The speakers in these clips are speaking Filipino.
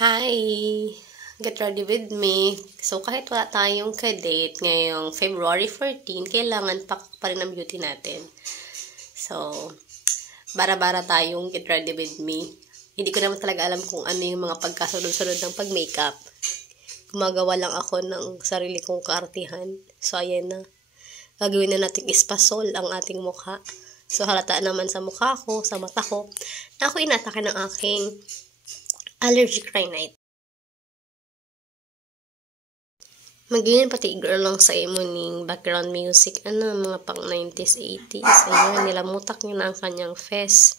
Hi! Get ready with me. So, kahit wala tayong ka-date ngayong February 14, kailangan pak pa rin ang beauty natin. So, bara-bara tayong get ready with me. Hindi ko naman talaga alam kung ano yung mga pagkasunod-sunod ng pag-makeup. Gumagawa lang ako ng sarili kong kaartihan. So, ayan na. Gagawin na natin ispasol ang ating mukha. So, halata naman sa mukha ko, sa mata ko, na ako inatake ng aking allergic rhinite. Magiging pati girl lang sa imo ning background music. Mga pang 90s, 80s. Ayun, nilamutak niya na ang kanyang face,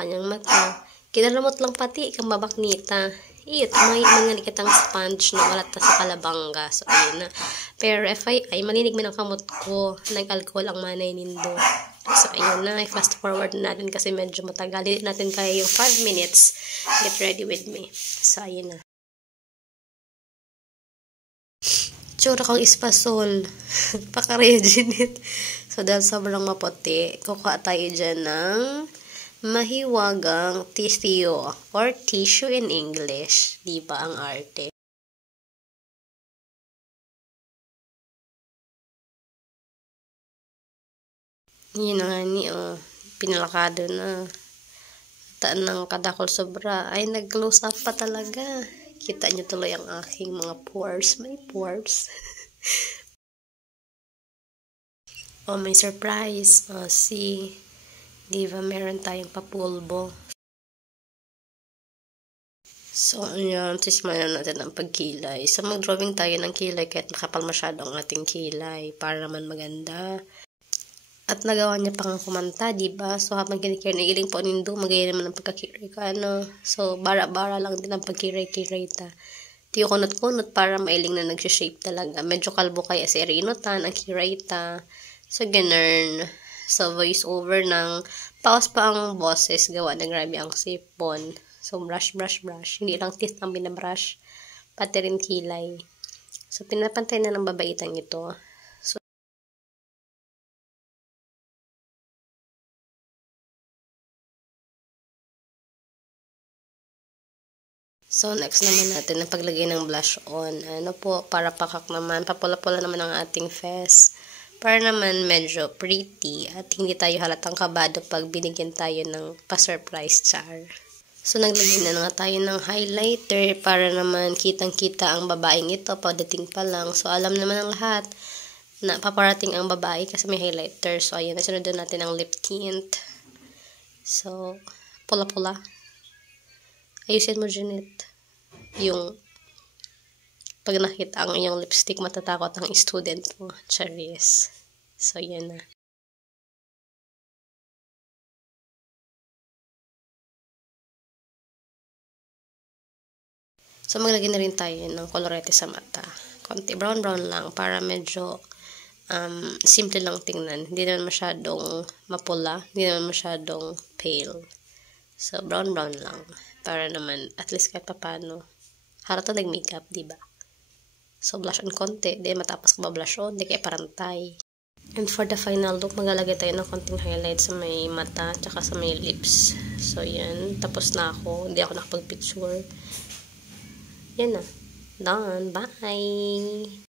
kanyang mata. Kinalamot lang pati, ikang babaknita. Iyot, may mga kitang sponge na wala ta sa kalabanga. So, ayun na. Pero FYI, malinig man ang kamot ko. Nag-alcohol ang manay nindo. So, ayun na. Fast forward na natin kasi medyo matagal. Dito natin kaya yung 5 minutes. Get ready with me. So, ayun na. Tsura kang ispasol. Paka-reginit. So, dahil sobrang maputi, kukuha tayo dyan ng mahiwagang tissue or tissue in English. Diba ang arte? Yun na nga ni, pinalakado na. Taan ng kadakol sobra. Ay, nag-close up pa talaga. Kita nyo tuloy ang aking mga pores. May pores. May surprise. See. Diba, meron tayong papulbo. So, ayan. Sismayan natin ang pagkilay. So, mag-drawing tayo ng kilay kahit makapal masyado ang ating kilay para naman maganda. At nagawa niya pang kumanta, diba? So, habang kinikira na iling po nindo, magaya naman ang pagkakiray ka, So, bara-bara lang din ang pagkiray-kiray ta. Tiyo kunot-kunot para mailing na nagsha-shape talaga. Medyo kalbo kaya si Rinotan, ang kiray ta. So, ganun. So, voice over ng paus pa ang boses, gawa na grabe ang sipon. So, brush. Hindi lang teeth ang binabrush, pati rin kilay. So, pinapantay na ng babaitang ito. So, next naman natin ang paglagay ng blush on. Para pakak naman, papula-pula naman ang ating face. Para naman medyo pretty at hindi tayo halatang kabado pag binigyan tayo ng pa-surprise char. So, naglagay na nga tayo ng highlighter para naman kitang-kita ang babaeng ito pagdating pa lang. So, alam naman ng lahat na paparating ang babae kasi may highlighter. So, ayan, nasunod natin ang lip tint. So, pula-pula. Ayusin mo, Janet. Yung pag nakita ang iyong lipstick, matatakot ang student mo. Charis. So, yan na. So, maglagay na rin tayo ng kolorete sa mata. Konti brown-brown lang para medyo simple lang tingnan. Hindi naman masyadong mapula. Hindi naman masyadong pale. So, brown-brown lang. Para naman, at least kahit papano, harata nag-makeup, diba? So, blush on konti. Di matapos ko ba-blush on, di kaya parantay. And for the final look, maglalagay tayo ng konting highlight sa may mata, tsaka sa may lips. So, yan. Tapos na ako. Hindi ako nakapag-picture. Yan na. Done. Bye!